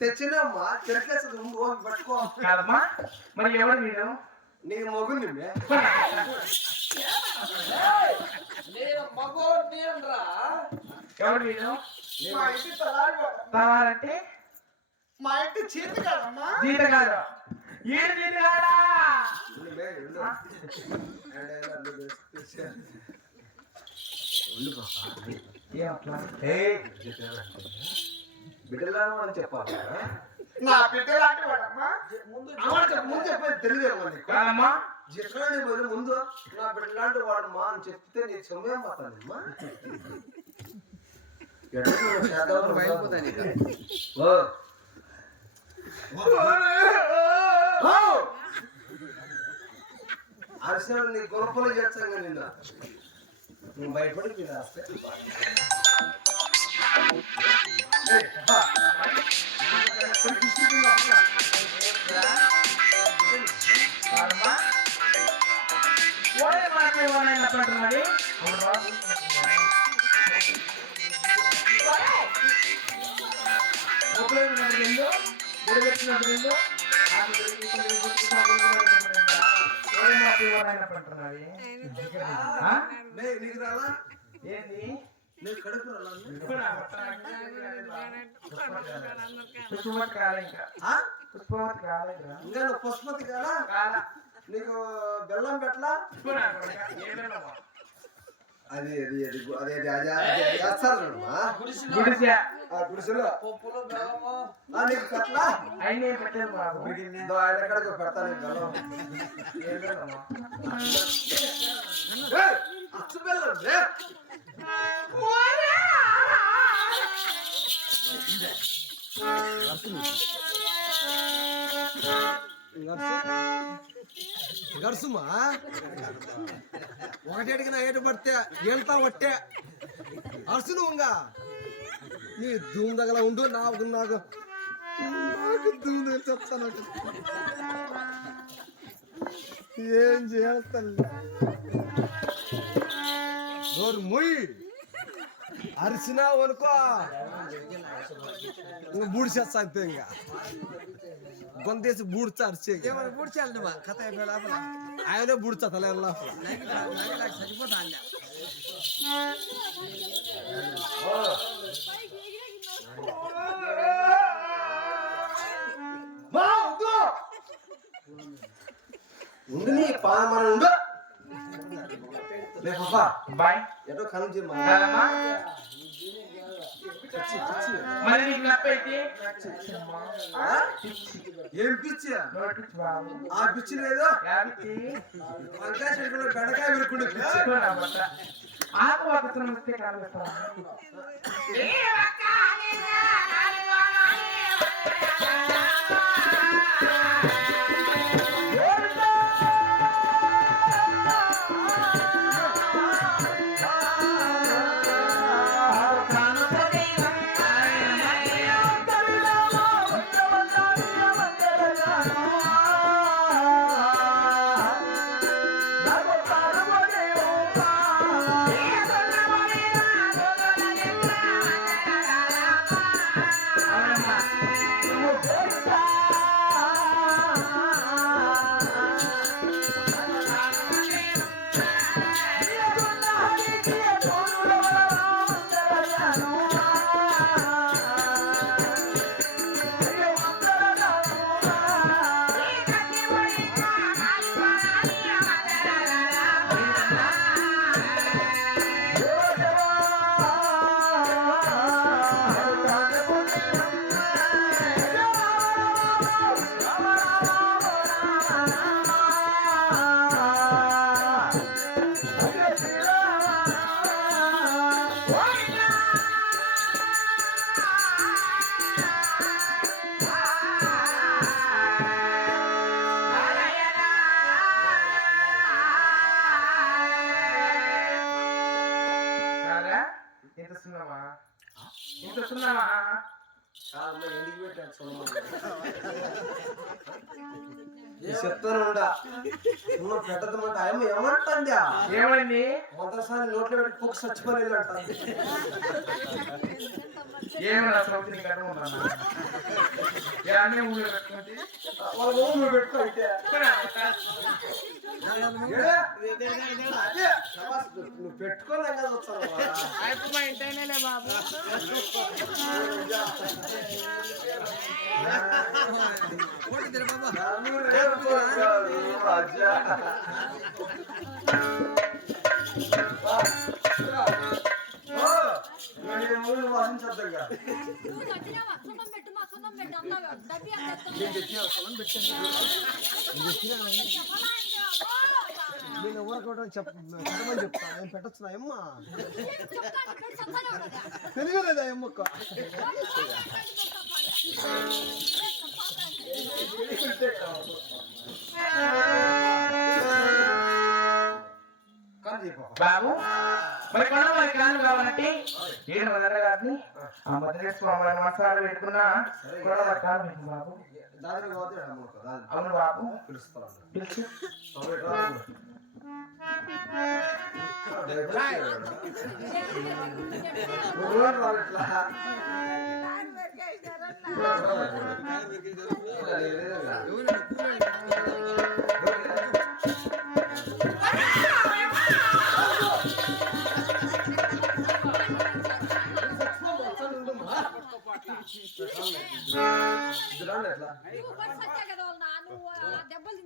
తెచ్చినమ్మా తిరగేస్తుంది పట్టుకో కాదమ్మా మరి ఎవరు మీరు నీ మగుని ఎవరు మీరు మా ఇంటి తలారంటే మా ఇంటి చీత కాదమ్మా జీతగాడు ఏడు జీతగాడా బిడ్డలాగా మనం చెప్పాలి నా బిడ్డలాంటి వాడమ్మా ముందు చెప్పేది తెలియదు కాదమ్మా జిట్లాంటి పోయి ముందు నా బిడ్డలాంటి వాడమ్మా అని చెప్తే నీ సమయం పోతానమ్మా అరిసిన నీ గొప్పలు చేస్తాను నిన్న నువ్వు భయపడి మీరు వస్తే నీకు రాలా ఏంది నేను కడుపు పుష్పవతి కాలే ఇంకా పుష్పవతి కాలే ఇంకా పుష్పవతి కాలా నీకు బెల్లం పెట్టలా అది చేస్తారు గుడిసెలో నీకు పెట్టలా అయినా పెట్టాను బాబు ఆయన ఎక్కడికి పెడతాను బెల్లం అచ్చు బెల్లం గడుసుమా ఒకటేటికి నా ఏటు పడితే వెళ్తా పట్టే అరుసు నువ్వుగా నీ ధూమ్ దగ్గర ఉండు నాకు నాకు ధూమ్ చెప్తాను ఏం చేస్తాను నోరు మొయ్యి అరిసినావు అనుకో ఇంకా బూడిచేస్తా అంతే ఇంకా గొంతేసి బూడ్చా అరిచే బూడ్చాలి కథ ఆయనే బూడ్చా తల చచ్చిపోతా ఉండు నీ పాదమాన ఉండు బాయ్ ఎటో కనుంచి మరి నీకు నప్పైతే ఏం పిచ్చి నోటికి బాబు ఆ పిచ్చి లేదు యాపిచ్చి వంకాయ చెట్టులో బెండకాయ విరుకుండే పిచ్చి ఆకు పక్కన వస్తే కనిపిస్తా ఇంత సున్నావా ఎందుకు పెట్టాను చెప్తాను పెట్టదన్నమాట అమ్మ ఏమంటా ఏమైంది మొదటిసారి నోట్లో పెట్టి కుక్క చచ్చిపోలేదంట ఏమన్నా సౌకర్యం కట్టుకుంటున్నా అన్నీ ఊళ్ళో పెట్టుకుంటే వాళ్ళ ఊళ్ళో పెట్టుకో అయితే నువ్వు పెట్టుకోలే కదా వచ్చాను మా ఇంటైనా బాబు వాసించద్దుగా నేను ఎవరికోవడం చెప్పమని చెప్తా నేను పెట్టొచ్చునా అమ్మ తెలియలేదా అమ్మక్క బాబు మరి కొన మరి కాను కావాలంటే ఏడు వందల గారిని ఆ మద్రాసు స్వామి మసాలా పెట్టుకున్నా కొన మరి కాను పెట్టు బాబు అవును బాబు పిలుచు దెబ్బలు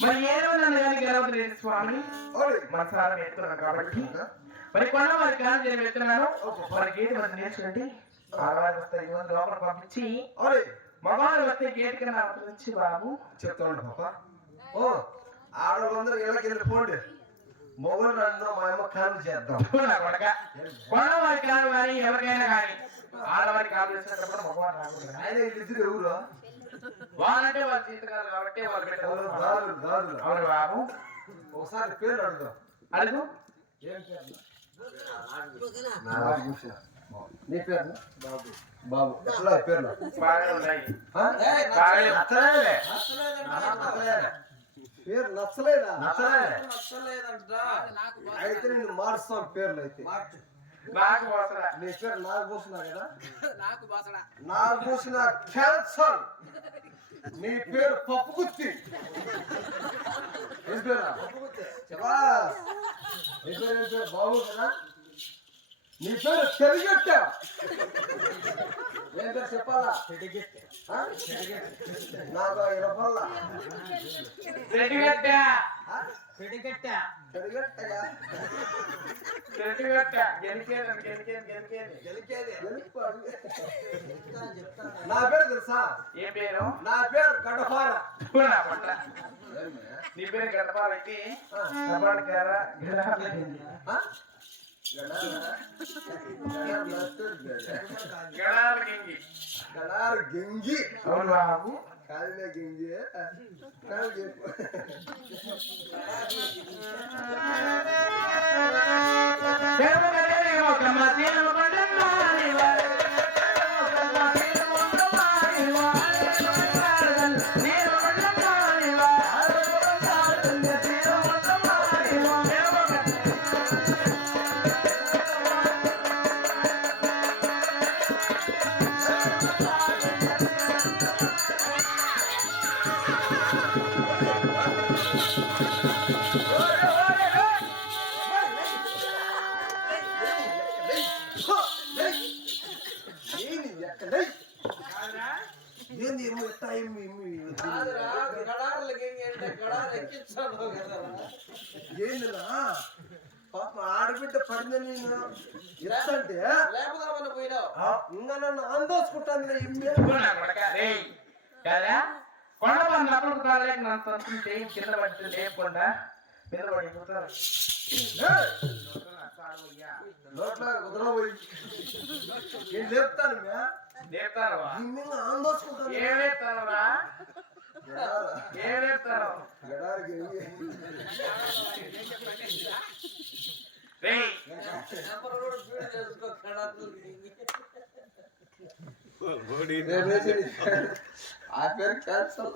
మరి ఏదో నన్ను కానీ గెలవలేదు స్వామి ఓయ్ మనసారా నేర్చుకున్నాను కాబట్టి మరి కొండ వారి కాదు నేను వెళ్తున్నాను మరి గేట్ వద్ద నేర్చుకుంటే ఆడవారు వస్తే ఇవ్వండి లోపల పంపించి ఓయ్ మగవారు వస్తే గేట్ కన్నా వచ్చి బాబు చెప్తాను పాప ఓ ఆడవాళ్ళందరూ ఇళ్ళకి వెళ్ళి పోండి మొగలు అందరూ మా అమ్మ కాలు చేద్దాం నా కొడక కొండ వారి కాదు కానీ ఎవరికైనా కానీ ఆడవారికి కాదు చేసినప్పుడు మగవారు రాకూడదు ఆయన ఇద్దరు ఎవరు వాళ్ళంటే వాళ్ళు జీతకాలు కాబట్టి వాళ్ళు పెట్టారు దారులు దారులు అవును బాబు ఒకసారి పేరు అడుగుదాం అడుగు ఏం పేరు నాగభూషణ. నీ పేరు బాబు బాబు ఎట్లా పేర్లు బాగా ఉన్నాయి ఆ? బాగా నచ్చలేదే. పేరు నచ్చలేదా అయితే నేను మారుస్తాం పేర్లు అయితే నాకు అవసరం నీ పేరు నాగభూషణ కదా నాగభూషణ క్యాన్సర్ నీ పేరు పప్పు గుత్తి ఏం పేరా శభాష్. నీ పేరు బాబు కదా నీ పేరు చెరిగట్ట ఏం పేరు చెప్పాలా ఆ? నాకు 20 పళ్ళ రెడ్డిగట్ట చెరిగట్టగా రెడ్డిగట్ట గెలికేది గెలికేది. నా పేరు తెలుసా ఏ పేరు నా పేరు గడపార నా పట్ల నీ పేరు గడపాలైతే గడపాలకేరా ఆ? గడారు గింగి అవును బాబు కాలిన గింగి కాలు చెప్పు. ఏంది ఏమో టైం ఏందిరా పాప ఆడబిడ్డ పడిందని నేను ఇస్తంటే ఇంకా నన్ను ఆందోసుకుంటాను కొండ నప్పుడు కాలేక నన్ను తొంతుంటే కింద పడితే లేకుండా మీద పడిపోతారు నోట్లో కుదరబోయి నేను లేపుతాను లేపుతాను ఆందోసుకుంటాను ఏం లేపుతానురా ఏం లేపుతాను ఆ పేరు క్యాన్సర్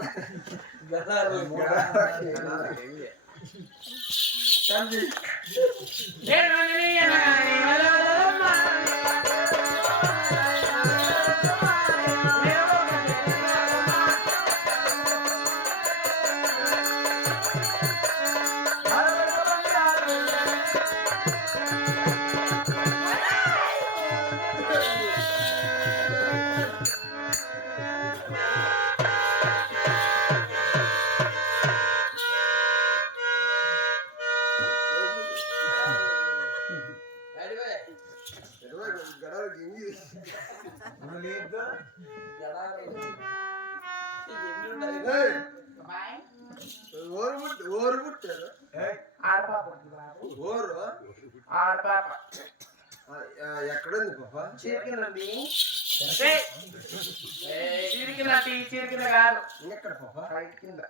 ఎక్కడుంది పాప చీరికిందండి చీరికింద కాదు ఎక్కడ పాప హైట్ కింద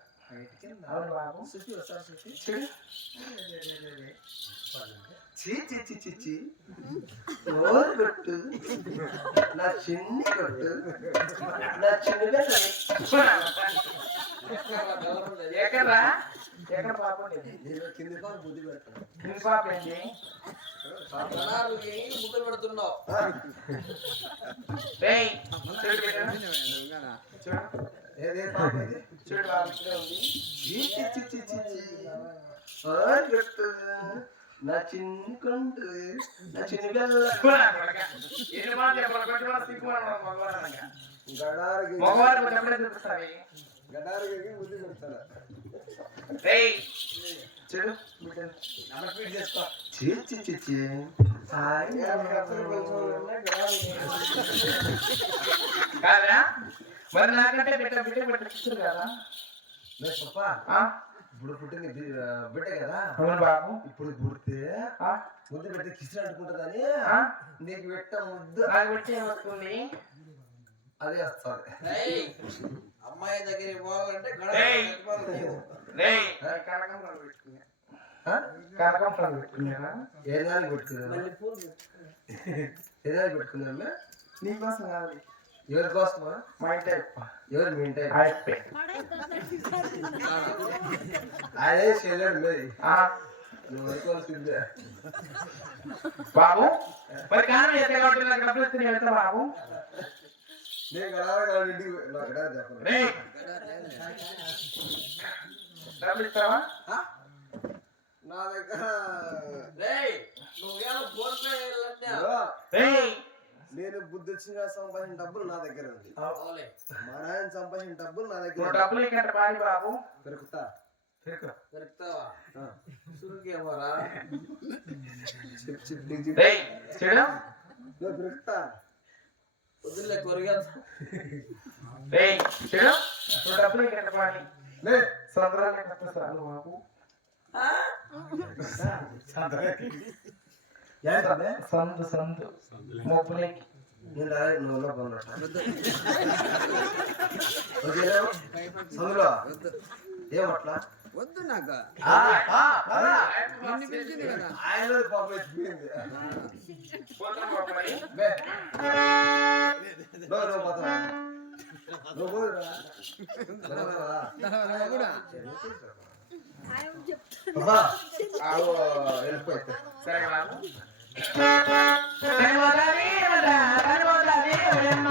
అవును బాబు సుచి ఒకసారి సుచి చూడు చీ చీ చీ చీ చీ ఓరు కొట్టు నా చిన్ని కొట్టు నా చిన్న ఎక్కడ్రా ఎక్కడ పాప నేను కింది పాప బుద్ధి పెడతాను కింద పాప ఏంటి ముద్దలు పెడుతున్నావు చూడు ఏదే పాప ఇది చూడు బాబు ఇక్కడే ఉంది చీ చీ చీ చీ చీ చీ ఓరు కొట్టు నా చిన్ని కొంటు నా చిన్ని బెల్ల ఎన్ని మాటలు కొంచెం సిగ్గు మగవారు గడారు మగవారు ఎప్పుడే చూపిస్తావి గడారికి బుద్ధి పెడతాను. రేయ్ చెడు బిడ్డను నమ్మకం ఫీడ్ చేసుకో. చీ హాయ్ కాదా మరి నాకంటే బిడ్డ కదా లేదు పప్ప, ఆ? ఇప్పుడు పుట్టింది బిడ్డ కదా. అవును బాబు. ఇప్పుడు పుడితే ఆ? ముద్దు పెట్టి కిసిన అంటుకుంటుందని ఆ? నీకు పెట్ట ముద్దు నాకు పెట్టి ఏమవుతుంది? అదే వస్తుంది. అమ్మాయి దగ్గరికి పోవాలంటే రేయ్ రేయ్ కనకం పండు పెట్టుకున్నారా? ఏ దానికి పెట్టుకున్నా? ఏ దానికి పెట్టుకున్నా? నీకోసం కాదు, ఎవరి కోసమా? మా ఇంటి అయిపో ఎవరు మీ ఇంటి అయిపోయి అదే చేయలేడు లేదు. ఆ, నువ్వు అనుకోవాల్సిందే. బాబు మరి కారణం ఎంత కాబట్టి నాకు డబ్బులు ఇస్తే నేను వెళ్తా బాబు. నేను గడారా కావాలి ఇంటికి నా గడారా చెప్పను. రేయ్ డబ్బులు ఇస్తావా? నా దగ్గర నువ్వేమో ఫోన్ పే రేయ్ నేను బుద్ధి వచ్చిన సంపాదించిన డబ్బులు నా దగ్గర ఉంది. వెళ్ళాలి మా నాయన సంపాదించిన డబ్బులు నా దగ్గర నువ్వు ఉంది. డబ్బులు ఇక్కడ పాడి బాబు. పెరుగుతా దొరుకుతావా సురుకేమోరా రేయ్ చెడు నువ్వు పెరుగుతా. పొద్దున్నే కొరిగా రేయ్ చెడు నువ్వు డబ్బులు ఇక్కడ పాడి లే సంద్రాలు చాలు బాబు. ఏంటంటే సందు మొప్పులకి నేను రాలే, నువ్వు ఉన్నా బాగున్నట్ట. ఓకేనా? సందులో ఏమట్లా వద్దు నాకు ఆయన పాపం ఎత్తిపోయింది. మొప్పులకి బే నువ్వు పోతావా? నువ్వు పోదురా. ఆయన చెప్తాను. అబ్బా, ఆవు వెళ్ళిపోయి. సరే బాబు. ధన్యవాదాలు ధన్యవాదాలు ఓయమ్మ.